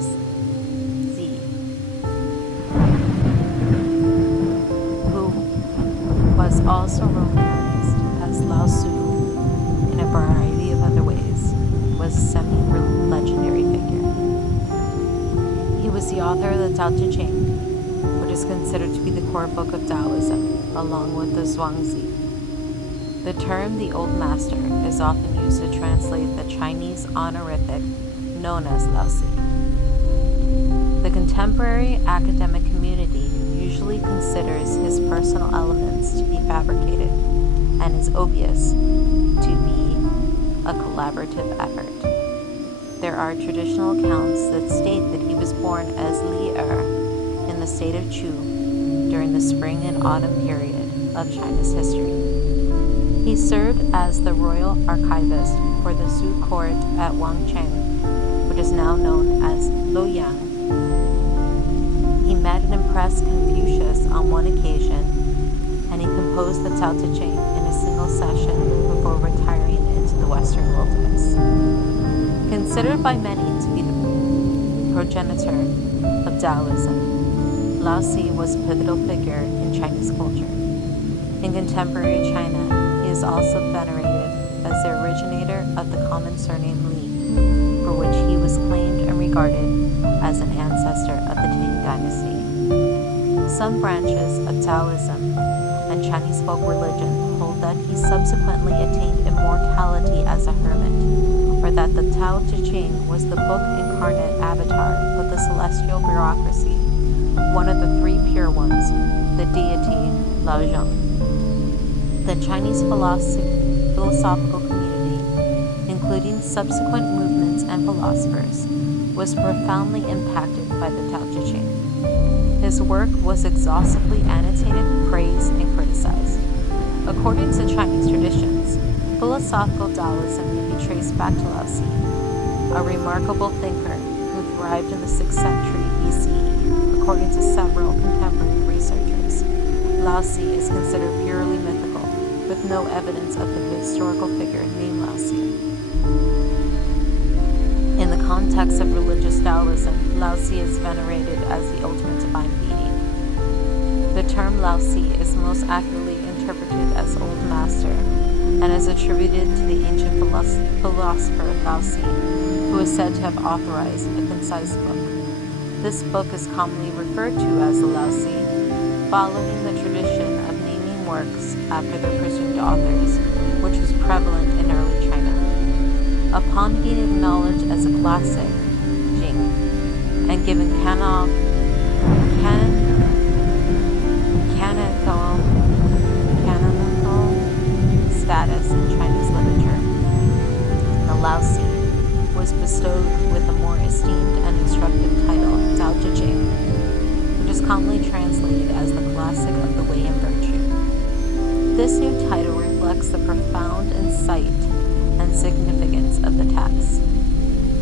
Tzu, who was also recognized as Lao Tzu in a variety of other ways, was a semi-legendary figure. He was the author of the Daodejing, which is considered to be the core book of Taoism, along with the Zhuangzi. The term the Old Master is often used to translate the Chinese honorific known as Lao Tzu. The contemporary academic community usually considers his personal elements to be fabricated and his opius to be a collaborative effort. There are traditional accounts that state that he was born as Li in the state of Chu during the spring and autumn period of China's history. He served as the royal archivist for the Zhou court at Wangcheng, which is now known as Luoyang. He met and impressed Confucius on one occasion, and he composed the Daodejing in a single session before retiring into the western wilderness. Considered by many to be the progenitor of Taoism, Lao Tzu was a pivotal figure in Chinese culture. In contemporary China, he is also venerated as the originator of the common surname Li, for which he was claimed and regarded as an ancestor of the Tang Dynasty. Some branches of Taoism and Chinese folk religion hold that he subsequently attained immortality as a hermit, or that the Tao Te Ching was the book incarnate avatar of the celestial bureaucracy, one of the three pure ones, the deity Lao Zheng. The Chinese philosophical community, including subsequent movements and philosophers, was profoundly impacted by the Tao Te Ching. His work was exhaustively annotated, praised, and criticized. According to Chinese traditions, philosophical Taoism may be traced back to Lao Tzu, a remarkable thinker who thrived in the 6th century BCE. According to several contemporary researchers, Lao Tzu is considered purely mythical, with no evidence of the historical figure named Lao Tzu. In the context of religious Taoism, Lao Tzu is venerated as the ultimate divine being. The term Lao Tzu is most accurately interpreted as Old Master and is attributed to the ancient philosopher Lao Tzu, who is said to have authorized a concise book. This book is commonly referred to as the Lao Tzu, following the tradition of naming works after their presumed authors, which was prevalent in early China. Upon being acknowledged as a classic, Jing, and given canonical status in Chinese literature, the Lao Tzu was bestowed with a more esteemed and instructive title, Daodejing, which is commonly translated as the classic of the way and virtue. This new title reflects the profound insight and significance of the text.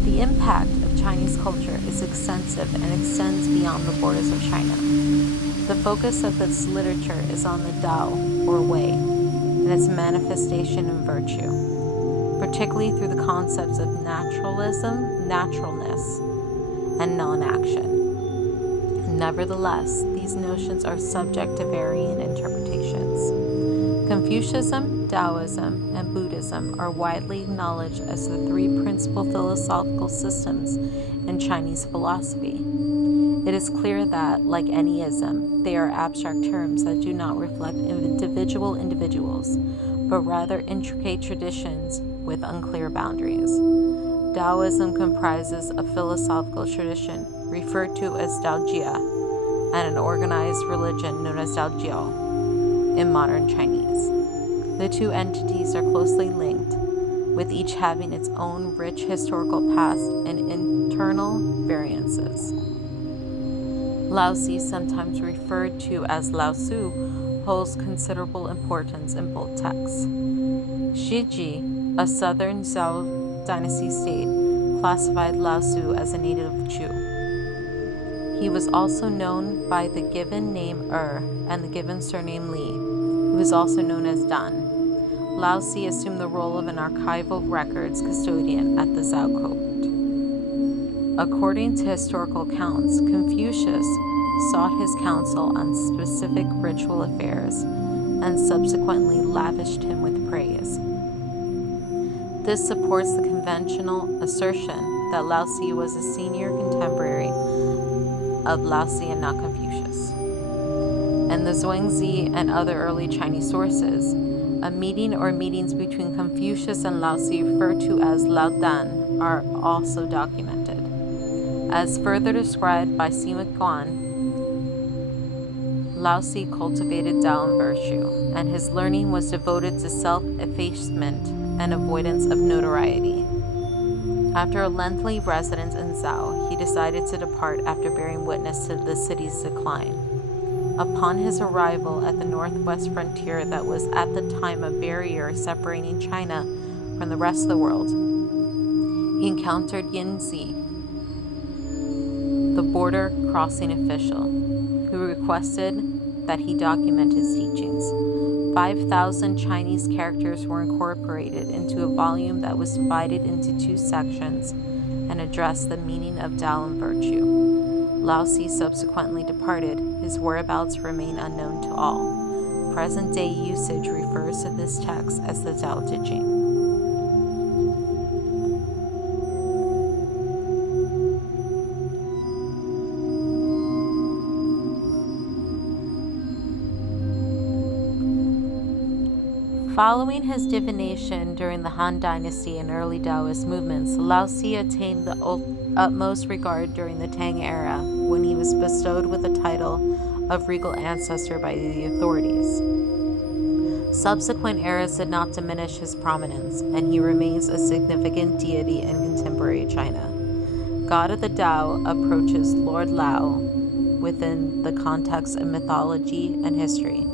The impact of Chinese culture is extensive and extends beyond the borders of China. The focus of this literature is on the Tao, or way, and its manifestation in virtue, particularly through the concepts of naturalism, naturalness, and non-action. Nevertheless, these notions are subject to varying interpretations. Confucianism, Taoism, and Buddhism are widely acknowledged as the three principal philosophical systems in Chinese philosophy. It is clear that, like any ism, they are abstract terms that do not reflect individuals, but rather intricate traditions with unclear boundaries. Taoism comprises a philosophical tradition referred to as Daojia and an organized religion known as Daojiao in modern Chinese. The two entities are closely linked, with each having its own rich historical past and internal variances. Lao Tzu, sometimes referred to as Lao Tzu, holds considerable importance in both texts. Shiji, a southern Zhou dynasty state, classified Lao Tzu as a native of Chu. He was also known by the given name and the given surname Li. He was also known as Dan. Lao Tzu assumed the role of an archival records custodian at the Zhou court. According to historical accounts, Confucius sought his counsel on specific ritual affairs and subsequently lavished him with praise. This supports the conventional assertion that Laozi was a senior contemporary of Laozi and not Confucius. In the Zhuangzi and other early Chinese sources, a meeting or meetings between Confucius and Laozi, referred to as Lao Dan, are also documented. As further described by Sima Guan, Laozi cultivated Tao and virtue, and his learning was devoted to self-effacement and avoidance of notoriety. After a lengthy residence in Zhao, he decided to depart after bearing witness to the city's decline. Upon his arrival at the northwest frontier that was at the time a barrier separating China from the rest of the world, he encountered Yinzi, the border crossing official, who requested that he document his teachings. 5,000 Chinese characters were incorporated into a volume that was divided into 2 sections and addressed the meaning of Tao and virtue. Laozi subsequently departed. His whereabouts remain unknown to all. Present-day usage refers to this text as the Daodejing. Following his divination during the Han Dynasty and early Taoist movements, Laozi attained the utmost regard during the Tang era, when he was bestowed with the title of regal ancestor by the authorities. Subsequent eras did not diminish his prominence, and he remains a significant deity in contemporary China. God of the Tao approaches Lord Lao within the context of mythology and history,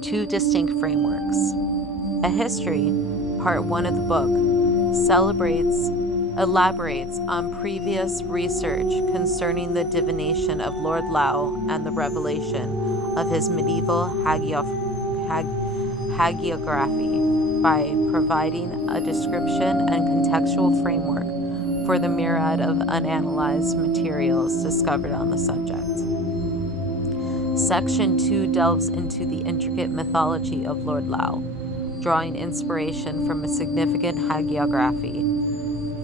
2 distinct frameworks. A history, part 1 of the book, elaborates on previous research concerning the divination of Lord Lao and the revelation of his medieval hagiography by providing a description and contextual framework for the myriad of unanalyzed materials discovered on the subject. Section 2 delves into the intricate mythology of Lord Lao, drawing inspiration from a significant hagiography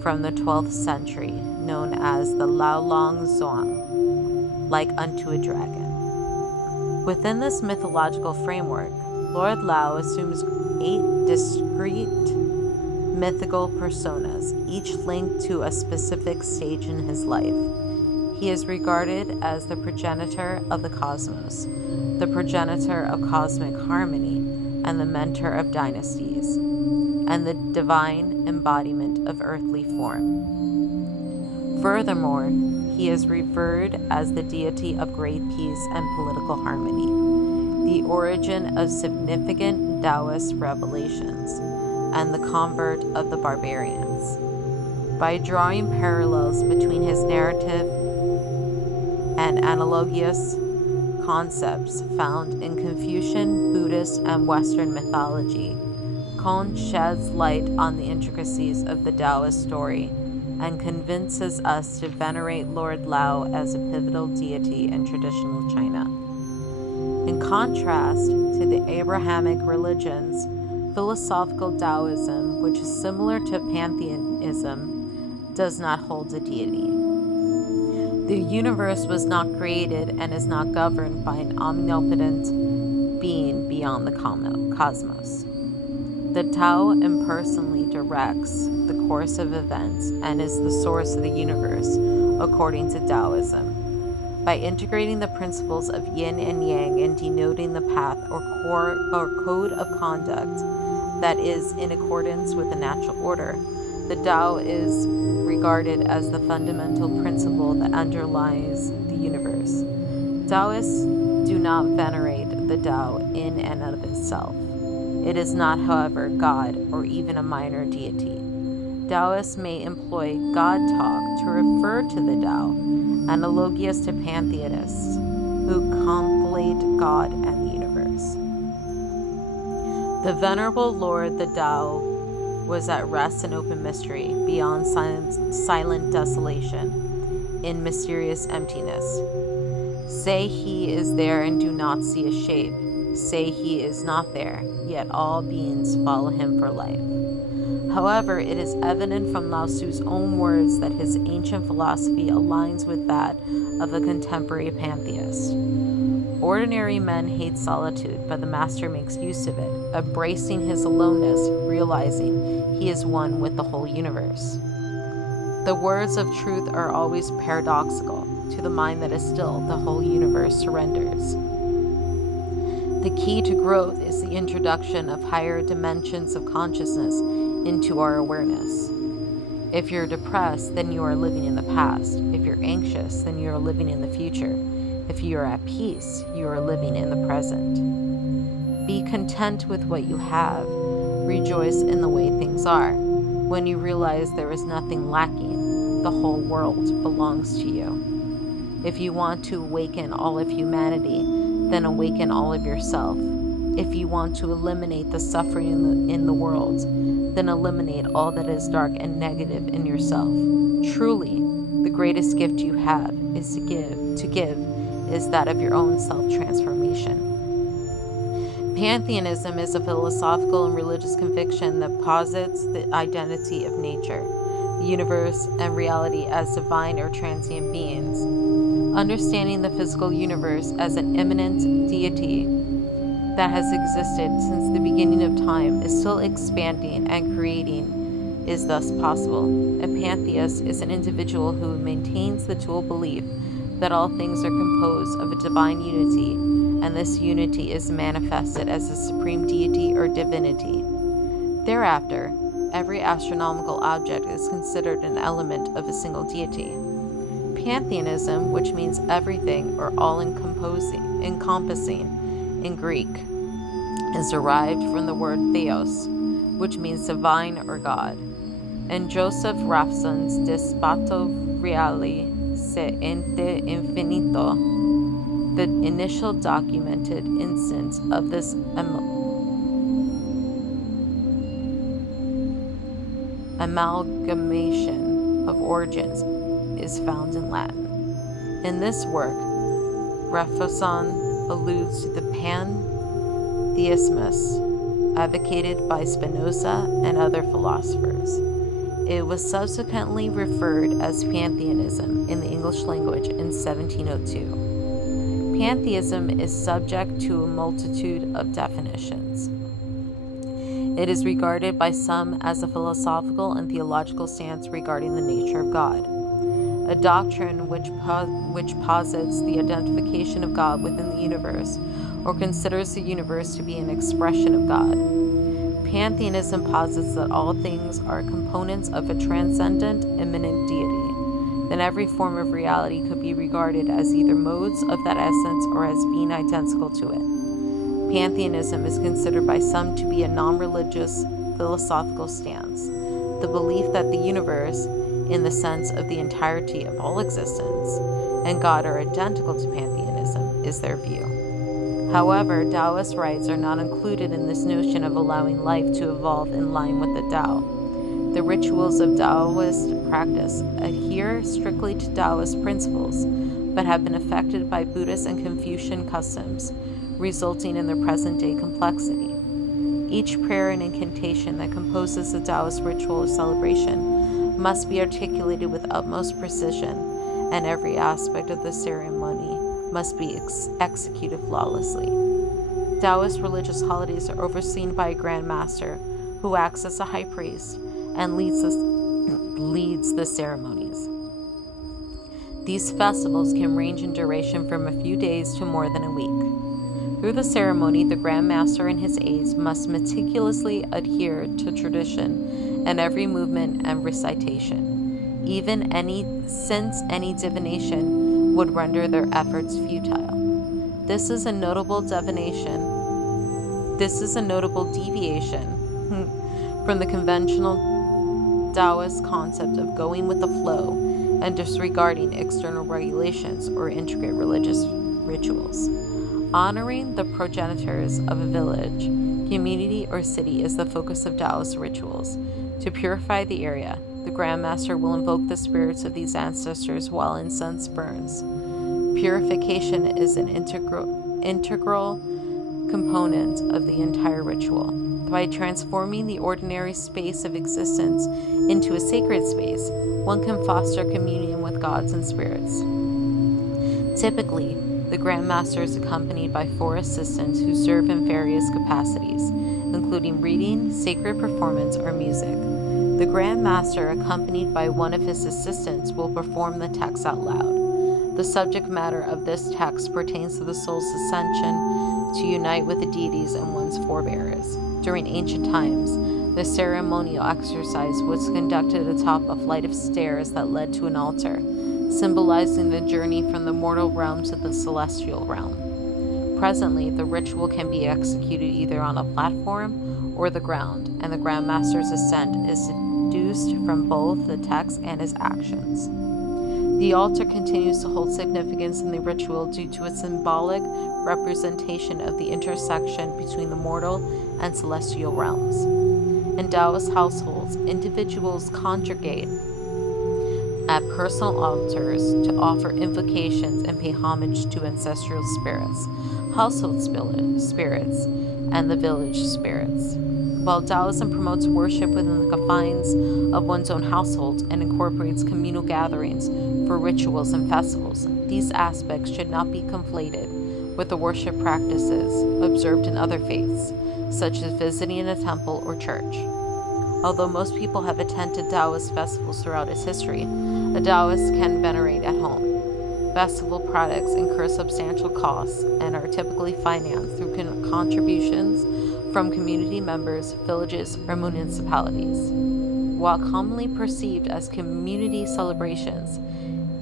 from the 12th century known as the Lao Long Zhuang, like unto a dragon. Within this mythological framework, Lord Lao assumes 8 discrete mythical personas, each linked to a specific stage in his life. He is regarded as the progenitor of the cosmos, the progenitor of cosmic harmony, and the mentor of dynasties, and the divine embodiment of earthly form. Furthermore, he is revered as the deity of great peace and political harmony, the origin of significant Taoist revelations, and the convert of the barbarians. By drawing parallels between his narrative and analogous concepts found in Confucian, Buddhist, and Western mythology, Kohn sheds light on the intricacies of the Taoist story and convinces us to venerate Lord Lao as a pivotal deity in traditional China. In contrast to the Abrahamic religions, philosophical Taoism, which is similar to pantheism, does not hold a deity. The universe was not created and is not governed by an omnipotent being beyond the cosmos. The Tao impersonally directs the course of events and is the source of the universe, according to Taoism. By integrating the principles of yin and yang and denoting the path or code of conduct that is in accordance with the natural order, the Tao is regarded as the fundamental principle that underlies the universe. Taoists do not venerate the Tao in and of itself. It is not, however, God or even a minor deity. Taoists may employ God talk to refer to the Tao, analogous to pantheists who conflate God and the universe. The Venerable Lord, the Tao, was at rest in open mystery, beyond silent desolation. in mysterious emptiness. Say he is there and do not see a shape. Say he is not there, yet all beings follow him for life. However, it is evident from Lao Tzu's own words that his ancient philosophy aligns with that of a contemporary pantheist. Ordinary men hate solitude, but the master makes use of it, embracing his aloneness, realizing he is one with the whole universe. The words of truth are always paradoxical. To the mind that is still, the whole universe surrenders. The key to growth is the introduction of higher dimensions of consciousness into our awareness. If you're depressed, then you are living in the past. If you're anxious, then you are living in the future. If you are at peace, you are living in the present. Be content with what you have. Rejoice in the way things are. When you realize there is nothing lacking, the whole world belongs to you. If you want to awaken all of humanity, then awaken all of yourself. If you want to eliminate the suffering in the world, then eliminate all that is dark and negative in yourself. Truly, the greatest gift you have is to give is that of your own self-transformation. Pantheism is a philosophical and religious conviction that posits the identity of nature, the universe, and reality as divine or transient beings. Understanding the physical universe as an immanent deity that has existed since the beginning of time is still expanding and creating is thus possible. A pantheist is an individual who maintains the dual belief that all things are composed of a divine unity, and this unity is manifested as a supreme deity or divinity. Thereafter, every astronomical object is considered an element of a single deity. Pantheism, which means everything or all-encompassing in Greek, is derived from the word theos, which means divine or God. In Joseph Raphson's Despato Reale se ente infinito, the initial documented instance of this amalgamation of origins is found in Latin. In this work, Raphson alludes to the pantheismus advocated by Spinoza and other philosophers. It was subsequently referred as pantheism in the English language in 1702. Pantheism is subject to a multitude of definitions. It is regarded by some as a philosophical and theological stance regarding the nature of God, a doctrine which posits the identification of God within the universe, or considers the universe to be an expression of God. Pantheism posits that all things are components of a transcendent, immanent deity. Then every form of reality could be regarded as either modes of that essence or as being identical to it. Pantheism is considered by some to be a non-religious philosophical stance. The belief that the universe, in the sense of the entirety of all existence, and God are identical to pantheism is their view. However, Taoist rites are not included in this notion of allowing life to evolve in line with the Tao. The rituals of Taoist practice adhere strictly to Taoist principles, but have been affected by Buddhist and Confucian customs, resulting in their present-day complexity. Each prayer and incantation that composes the Taoist ritual or celebration must be articulated with utmost precision, and every aspect of the ceremony must be executed flawlessly. Taoist religious holidays are overseen by a Grand Master who acts as a high priest and leads the ceremonies. These festivals can range in duration from a few days to more than a week. Through the ceremony, the Grand Master and his aides must meticulously adhere to tradition and every movement and recitation, since any divination would render their efforts futile. This is a notable deviation from the conventional Taoist concept of going with the flow and disregarding external regulations or intricate religious rituals. Honoring the progenitors of a village, community, or city is the focus of Taoist rituals. To purify the area, the Grand Master will invoke the spirits of these ancestors while incense burns. Purification is an integral component of the entire ritual. By transforming the ordinary space of existence into a sacred space, one can foster communion with gods and spirits. Typically, the Grand Master is accompanied by 4 assistants who serve in various capacities, including reading, sacred performance, or music. The Grand Master, accompanied by one of his assistants, will perform the text out loud. The subject matter of this text pertains to the soul's ascension to unite with the deities and one's forebears. During ancient times, the ceremonial exercise was conducted atop a flight of stairs that led to an altar, symbolizing the journey from the mortal realm to the celestial realm. Presently, the ritual can be executed either on a platform or the ground, and the Grand Master's ascent is deduced from both the text and his actions. The altar continues to hold significance in the ritual due to its symbolic representation of the intersection between the mortal and celestial realms. In Taoist households, individuals congregate at personal altars to offer invocations and pay homage to ancestral spirits, household spirits, and the village spirits. While Taoism promotes worship within the confines of one's own household and incorporates communal gatherings for rituals and festivals, these aspects should not be conflated with the worship practices observed in other faiths, such as visiting a temple or church. Although most people have attended Taoist festivals throughout its history, a Taoist can venerate at home. Festival products incur substantial costs and are typically financed through contributions from community members, villages, or municipalities. While commonly perceived as community celebrations,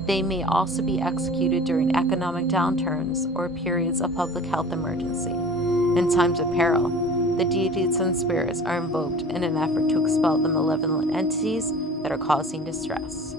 they may also be executed during economic downturns or periods of public health emergency. In times of peril, the deities and spirits are invoked in an effort to expel the malevolent entities that are causing distress.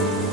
you.